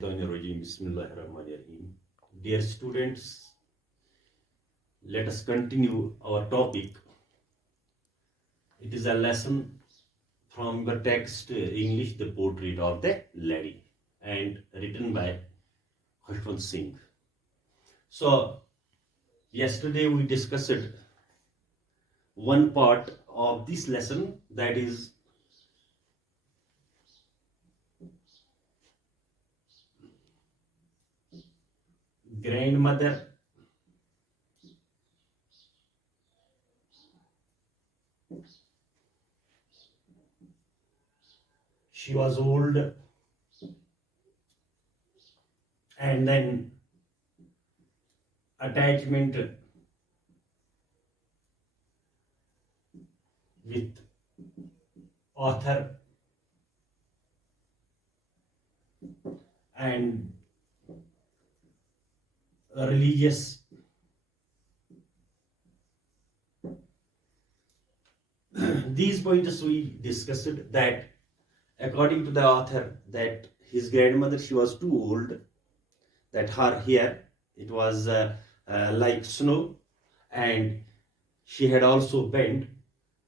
Bismillahirrahmanirrahim. Dear students, let us continue our topic. It is a lesson from the text English, The Portrait of the Lady, and written by Khushwant Singh. So, yesterday we discussed one part of this lesson, that is grandmother she was old, and then attachment with author, and religious. These points we discussed, that according to the author, that his grandmother, she was too old, that her hair, it was like snow, and she had also bent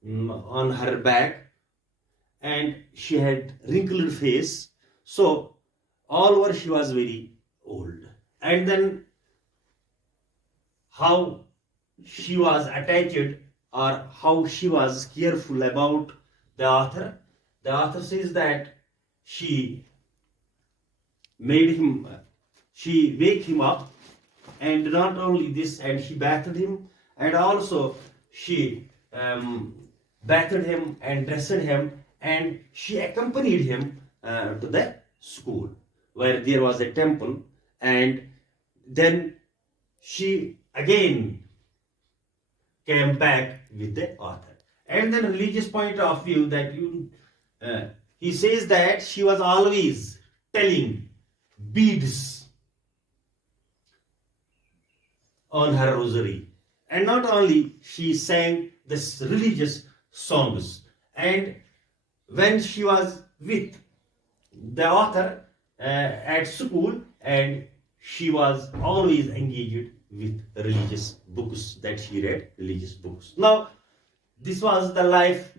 on her back, and she had wrinkled face, so all over she was very old. And then how she was attached, or how she was careful about the author. The author says that she made him, she wake him up, and not only this, and she bathed him, and also she bathed him and dressed him, and she accompanied him to the school where there was a temple, and then she again came back with the author. And then religious point of view, that he says that she was always telling beads on her rosary, and not only she sang this religious songs, and when she was with the author at school, and she was always engaged with religious books, that she read religious books. Now, this was the life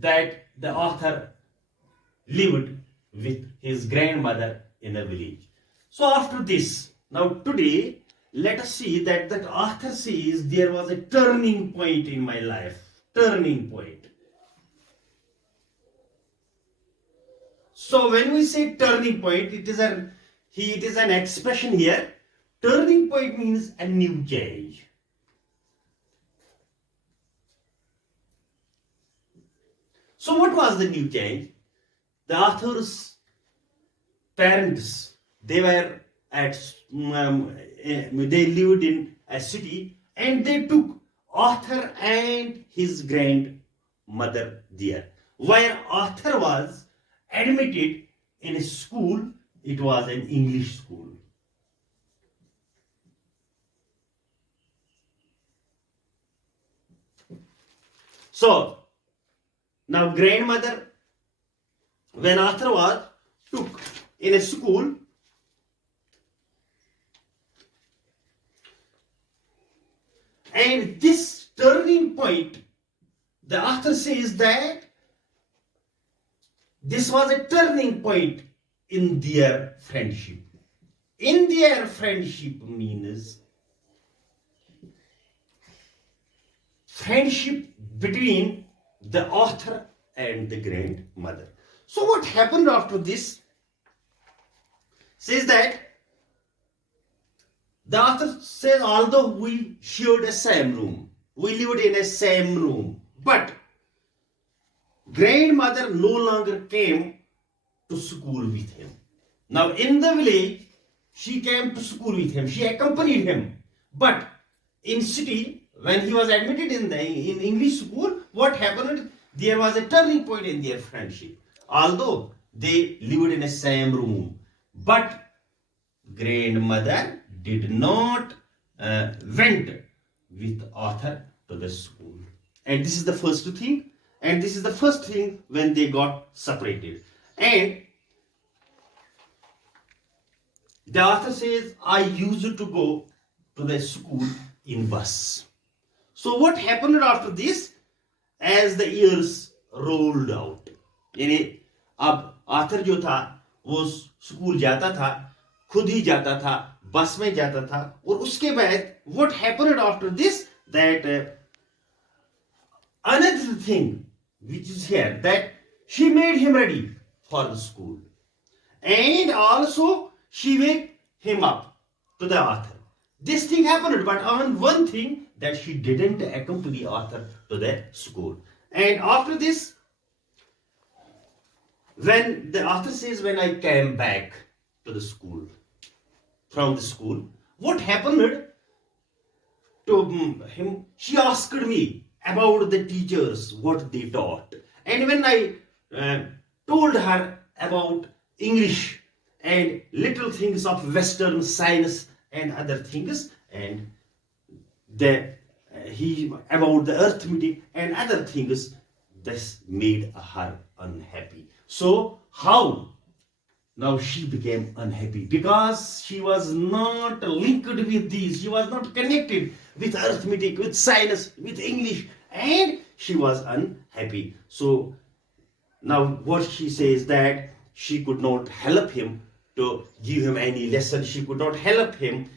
that the author lived with his grandmother in a village. So after this, now today, let us see that the author says there was a turning point in my life. Turning point. So when we say turning point, it is an expression here. Turning point means a new change. So what was the new change? The author's parents, they were they lived in a city, and they took author and his grandmother there, where author was admitted in a school. It was an English school. So now grandmother, when author was took in a school, and this turning point, the author says that this was a turning point in their friendship. In their friendship means friendship between the author and the grandmother. So what happened after this? Says that the author says, although we shared a same room, we lived in a same room, but grandmother no longer came to school with him. Now in the village, she came to school with him, she accompanied him, but in city, when he was admitted in English school, what happened? There was a turning point in their friendship. Although they lived in the same room, but grandmother did not went with author to the school. And this is the first thing. And this is the first thing when they got separated. And The author says, I used to go to the school in bus. So what happened after this? As the years rolled out, यानी अब author जो था वो school जाता था, खुद ही जाता था, बस में जाता था, और उसके बाद what happened after this, that another thing which is here, that she made him ready for the school, and also she wake him up to the author. This thing happened, but on one thing, that she didn't accompany author to the school. And after this, when the author says, when I came back to the school, from the school, what happened to him? She asked me about the teachers, what they taught. And when I told her about English and little things of Western science and other things, and the he about the arithmetic and other things, this made her unhappy. So how now she became unhappy? Because she was not linked with these, she was not connected with arithmetic, with science, with English, and she was unhappy. So now what she says, that she could not help him to give him any lesson, she could not help him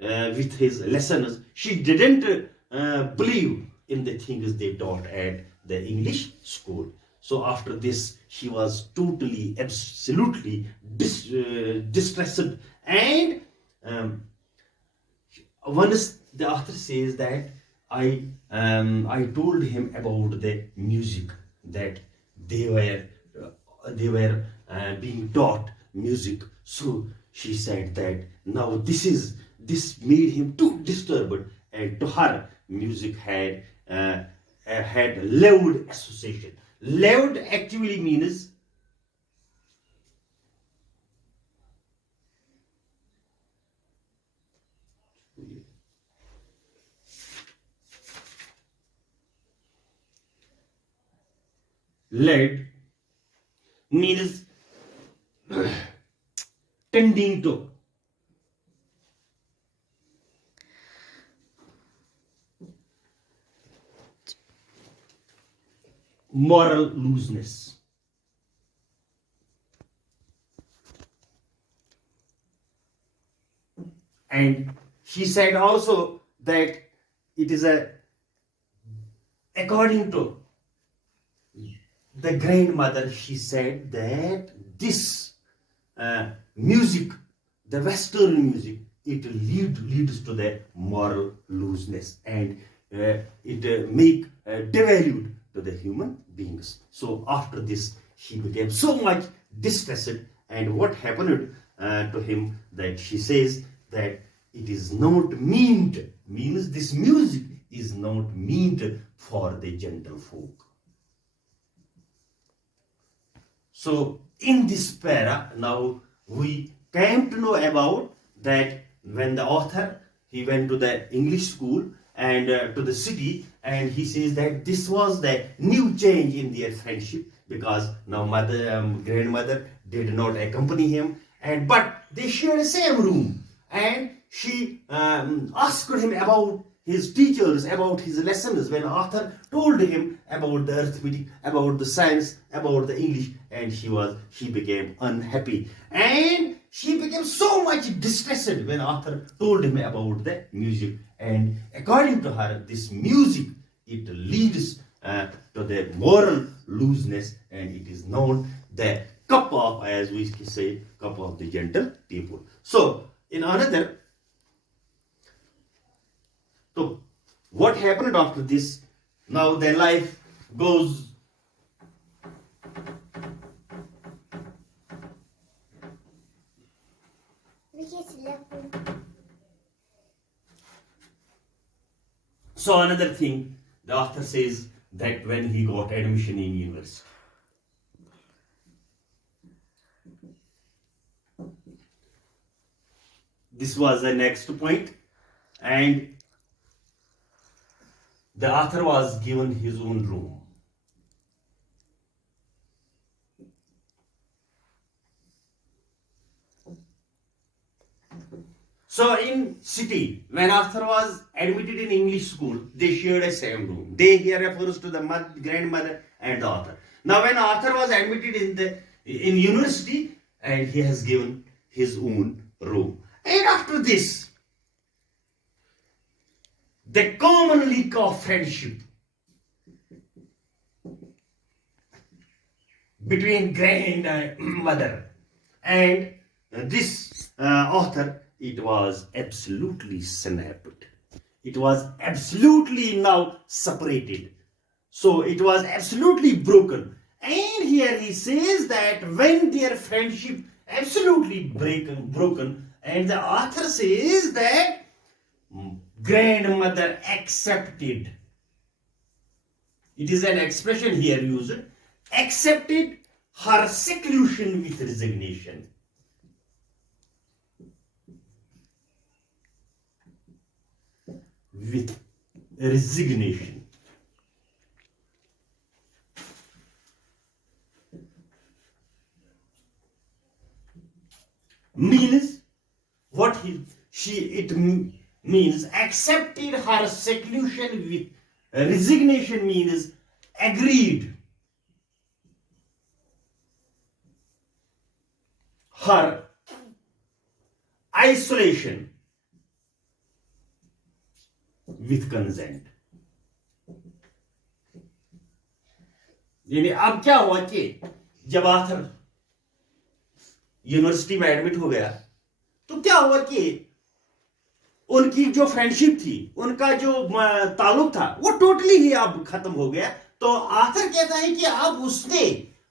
with his lessons. She didn't believe in the things they taught at the English school. So after this, she was totally, absolutely distressed. And once the author says that I told him about the music, that they were being taught music. So she said that now this made him too disturbed, and to her music had loud association. Loud actually means led means tending to. Moral looseness. And she said also that it is according to the grandmother, she said that this music, the Western music, it leads to the moral looseness, and it make devalued to the human beings. So after this, he became so much distressed, and what happened to him, that she says that it is not means this music is not meant for the gentle folk. So in this para, now we came to know about that when the author, he went to the English school and to the city, and he says that this was the new change in their friendship, because now grandmother did not accompany him, and but they shared the same room, and she asked him about his teachers, about his lessons. When author told him about the arithmetic, about the science, about the English, and she became unhappy, and she became so much distressed when author told him about the music. And according to her, this music, it leads to the moral looseness, and it is not the cup of, as we say, cup of the gentle people. So in another, so what happened after this? Now their life goes. So another thing, the author says that when he got admission in university, this was the next point, and the author was given his own room. So in city, when Arthur was admitted in English school, they shared a same room. They here refers to the grandmother and the author. Now when Arthur was admitted in university, and he has given his own room. And after this, the common link of friendship between grandmother and this author, it was absolutely snapped. It was absolutely now separated. So it was absolutely broken. And here he says that when their friendship absolutely broken, and the author says that grandmother accepted. It is an expression here used. Accepted her seclusion with resignation. With resignation. Means what it means accepted her seclusion with resignation means agreed her isolation with consent. यानी अब क्या हुआ कि जब author university में admit हो गया तो क्या हुआ कि उनकी जो फ्रेंडशिप थी, उनका जो ताल्लुक था, वो टोटली ही अब खत्म हो गया. तो आथर कहता है कि अब उसने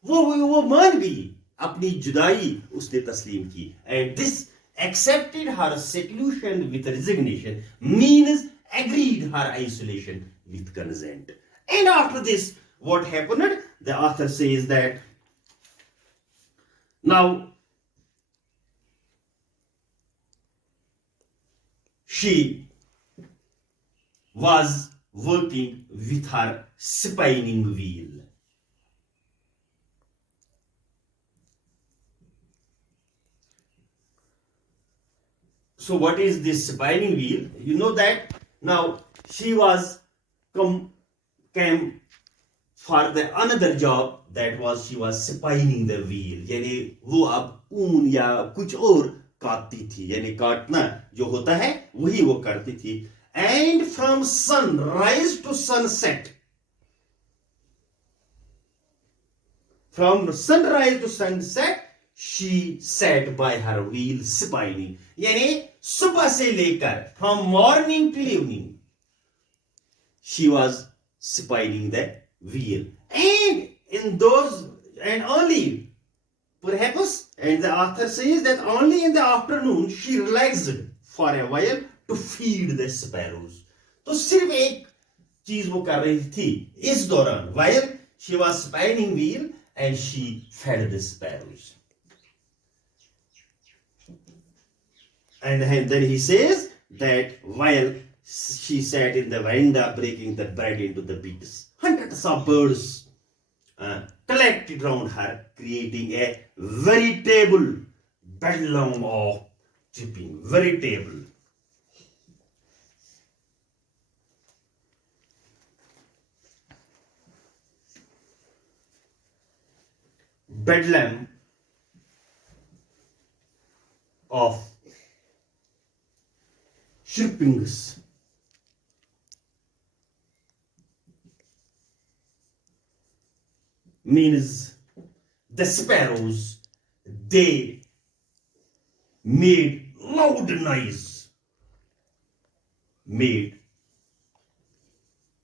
वो मान गई, अपनी जुदाई उसने तस्लीम की. And this accepted her seclusion with resignation means agreed her isolation with consent. And after this, what happened? The author says that now she was working with her spinning wheel. So what is this spinning wheel? You know that now she was came for the another job, that was she was spinning the wheel. यानी वो अब ऊन या कुछ और काटती थी, यानी काटना जो होता है वही वो करती थी. And from sunrise to sunset, from sunrise to sunset, she sat by her wheel spinning. यानी सुबह से लेकर from morning till evening she was spinning the wheel. And in those, and only perhaps, and the author says that only in the afternoon she relaxed for a while to feed the sparrows. तो सिर्फ एक चीज वो कर रही थी इस दौरान, while she was spinning wheel and she fed the sparrows. And then he says that while she sat in the veranda breaking the bread into the bits, hundreds of birds collected round her, creating a veritable bedlam of chirping. Veritable. Bedlam of chirpings. Means the sparrows, they made loud noise. Made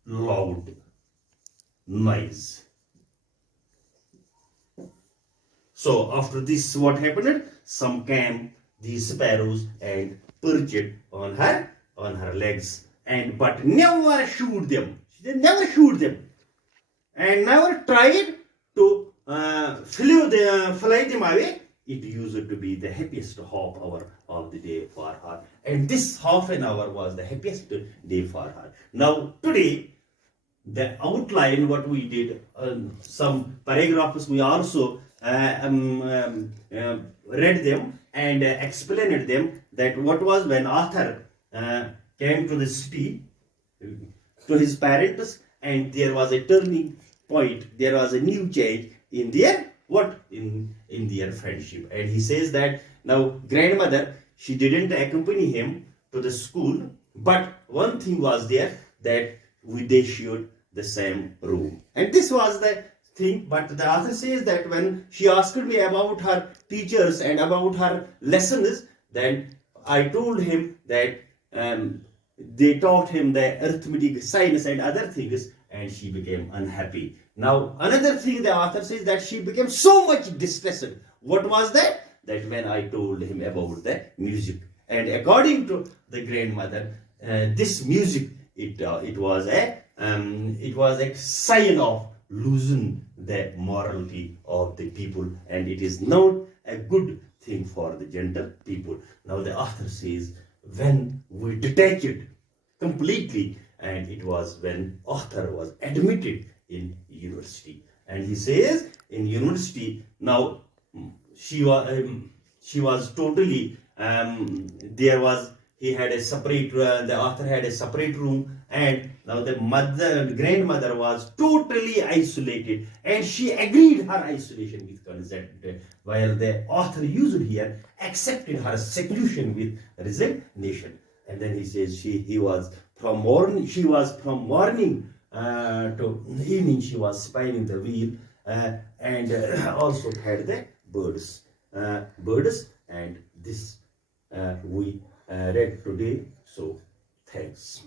loud noise. So after this, what happened? Some came, these sparrows, and perched on her legs, and but never shoot them. They never shoot them, and never tried to fly them away. It used to be the happiest half hour of the day for her, and this half an hour was the happiest day for her. Now today, the outline what we did, some paragraphs we also read them, and explained them that what was when Arthur came to the city to his parents, and there was a turning point, there was a new change in their what in their friendship. And he says that now grandmother, she didn't accompany him to the school, but one thing was there, that they shared the same room, and this was the thing. But the author says that when she asked me about her teachers and about her lessons, then I told him that they taught him the arithmetic, science, and other things, and she became unhappy. Now, another thing the author says that she became so much distressed. What was that? That when I told him about the music, and according to the grandmother, this music, it was a sign of losing the morality of the people, and it is not a good thing for the gentle people. Now the author says when we detached completely, and it was when author was admitted in university, and he says in university now she was totally there was he had a separate the author had a separate room, and now the grandmother was totally isolated, and she agreed her isolation with consent, while the author used here accepted her seclusion with resignation. And then he says she was from morning to evening, she was spinning the wheel, and also had the birds, and this we read today. So thanks.